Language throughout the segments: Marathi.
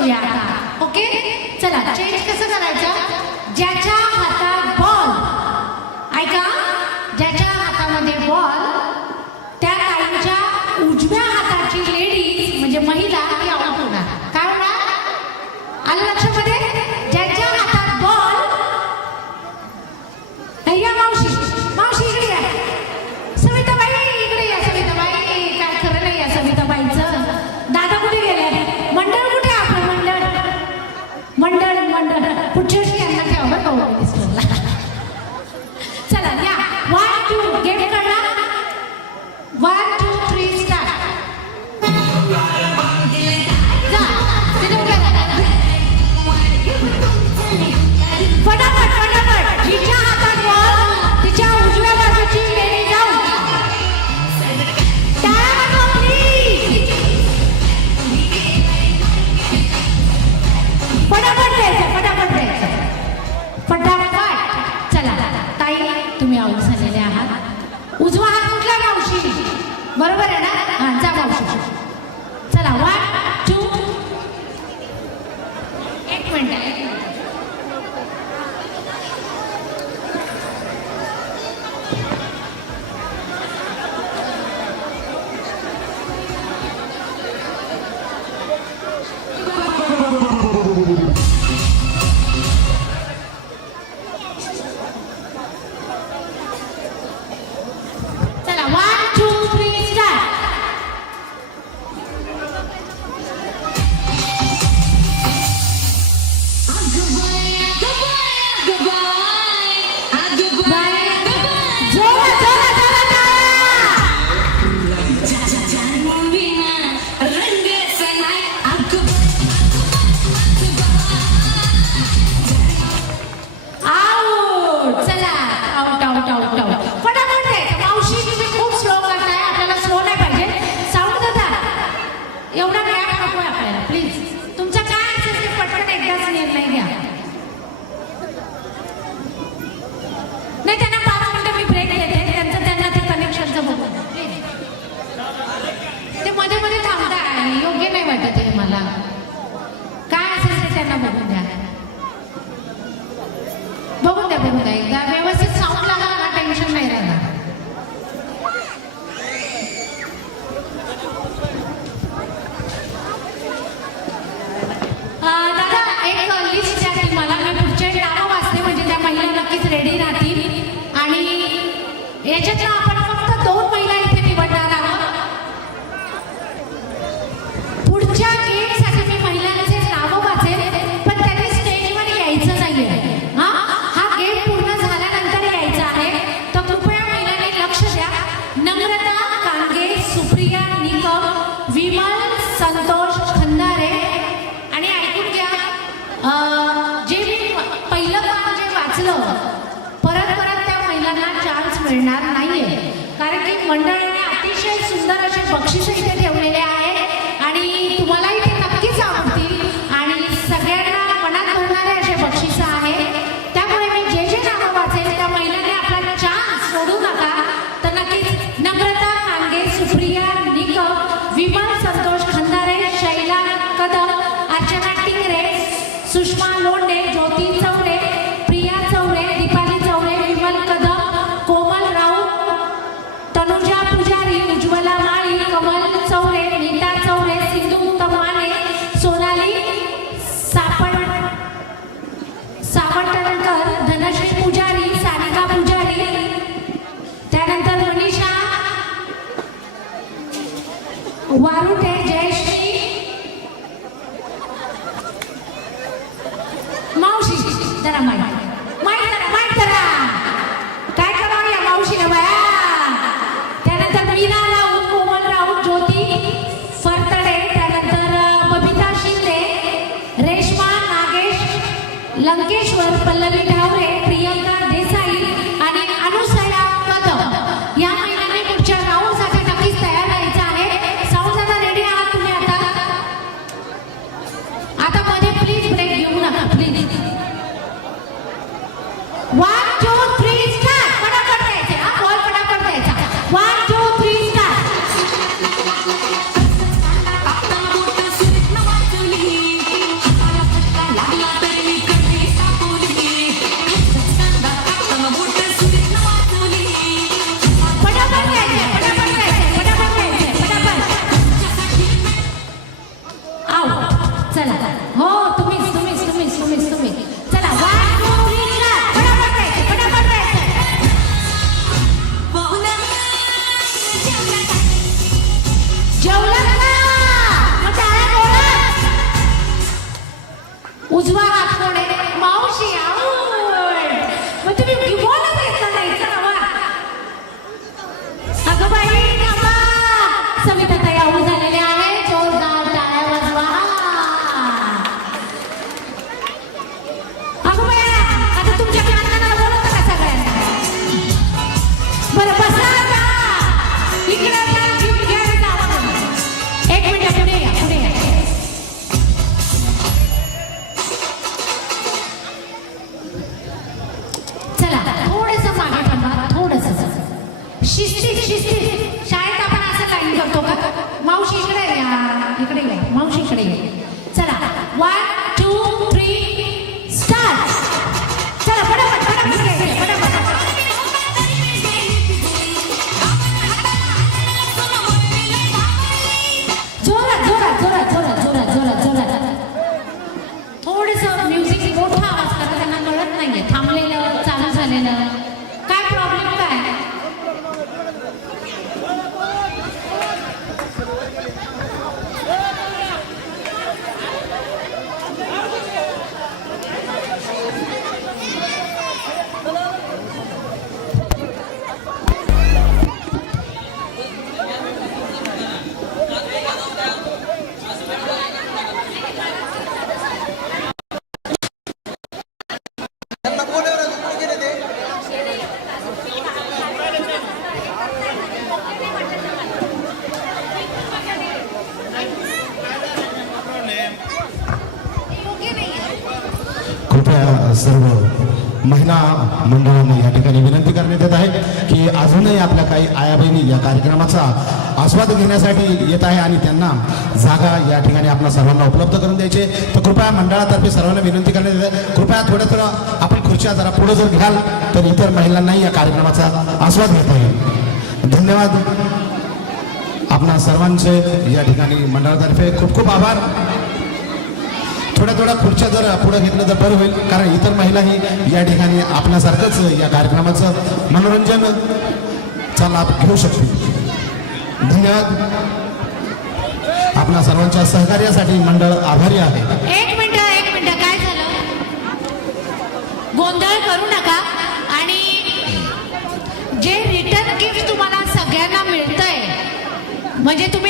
करूया आता. ओके? चला चेंज कसं करायचं? ज्याच्या हातात बॉल ऐका ज्याच्या हातामध्ये बॉल त्या ताईंच्या उजव्या हाताची लेडीज म्हणजे महिला ती आउट होणार. काय होणार? आलं लक्षामध्ये? ज्याच्या हातात बॉल मावशी Thank you. मंडळाने अतिशय सुंदर असे बक्षीस इथे ठेवलेले आहे. आणि तुम्हाला इथे नक्कीच आवडतील. आणि सगळ्यांना मनात भरणारे असे बक्षीस आहे. त्यामुळे मी जे जे नाव वाचेल त्या महिलांनी आपल्याला चान्स सोडू नका तर नक्कीच नम्रता कांगे सुप्रिया निकम विमल संतोष खंदारे शैला कदम अर्चना टिंगरे सुषमा लोंडे ज्योती चौरे वारुटे जयश्री मावशी. जरा माय जरा जरा. काय त्यानंतर मीना कोमल त्यानंतर बबिता शिंदे रेश्मा नागेश लंकेश्वर पल्लवी ठावरे प्रियंका शिस्तीत शिस्तीत शाळेत आपण असं काही करतो का? मावशी इकडे या. इकडे या. मावशी इकडे या. चला. वन सर्व महिला मंडळांना या ठिकाणी विनंती करण्यात येत आहे की अजूनही आपल्या काही आया बहिणी या कार्यक्रमाचा आस्वाद घेण्यासाठी येत आहे आणि त्यांना जागा या ठिकाणी आपल्या सर्वांना उपलब्ध करून द्यायचे तर कृपया मंडळातर्फे सर्वांना विनंती करण्यात येत आहे. कृपया थोड्या थोडं आपण खुर्च्या जरा पुढे जर घ्याल तर इतर महिलांनाही या कार्यक्रमाचा आस्वाद घेता येईल. धन्यवाद. आपणा सर्वांचे या ठिकाणी मंडळातर्फे खूप खूप आभार. थोड्या थोड्या खुर्च्या जर पुढे घेतलं तर बरं होईल. कारण इतर महिलाही या ठिकाणी आपल्यासारखंच या कार्यक्रमाचं मनोरंजनचा लाभ घेऊ शकतील. धन्यवाद. आपल्या सर्वांच्या सहकार्यासाठी मंडळ आभारी आहे. एक मिनिट एक मिनिट. काय झालं? गोंधळ करू नका. आणि जे रिटर्न गिफ्ट तुम्हाला सगळ्यांना मिळतंय म्हणजे तुम्ही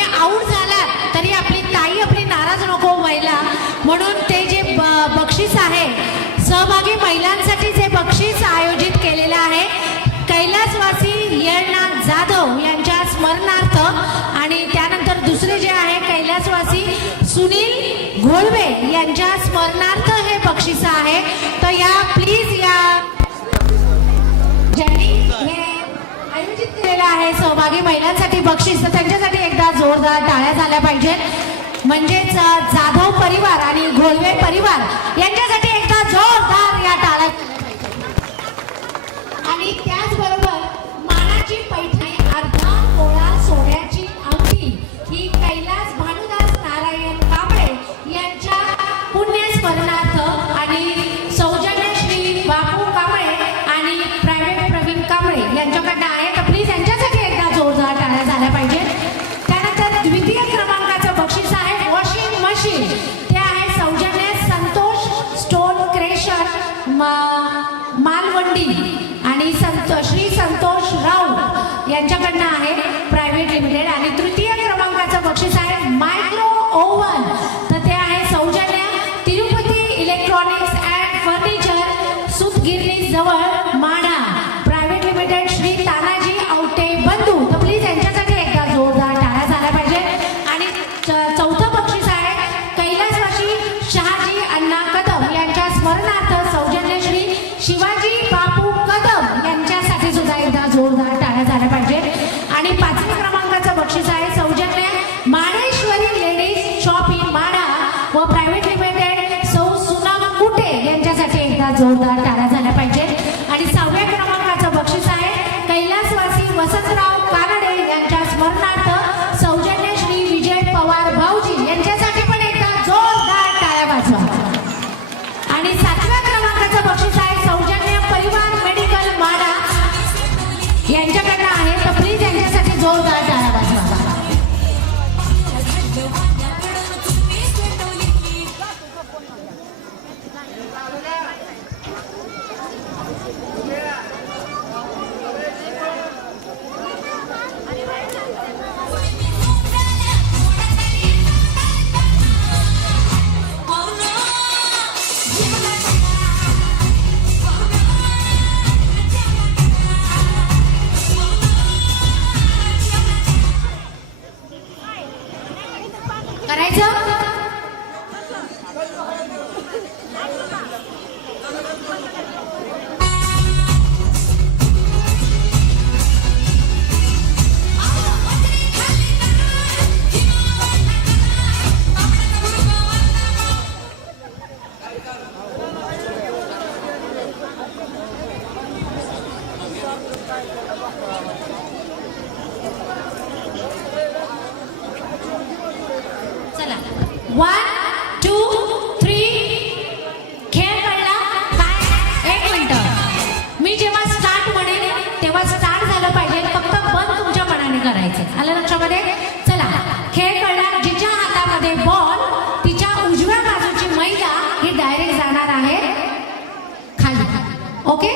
बक्षीस आहे. तर या प्लीज या. ज्यांनी हे आयोजित केलेलं आहे सहभागी महिलांसाठी बक्षीस तर त्यांच्यासाठी एकदा जोरदार टाळ्या झाल्या पाहिजेत. म्हणजेच जाधव परिवार आणि ઇલેક્ટ્રોનિક્સ એન્ડ ફર્નિચર સુતગીરની જવળ voltar वन टू थ्री खेळ कळला काय? एक मिनटं. मी जेव्हा स्टार्ट म्हणेन तेव्हा स्टार्ट झालं पाहिजे. फक्त बंद तुमच्या मनाने करायचं. आलं लक्षामध्ये? चला. खेळ कळला जिच्या हातामध्ये बॉल तिच्या उजव्या बाजूची मैदा ही डायरेक्ट जाणार आहे खाली. ओके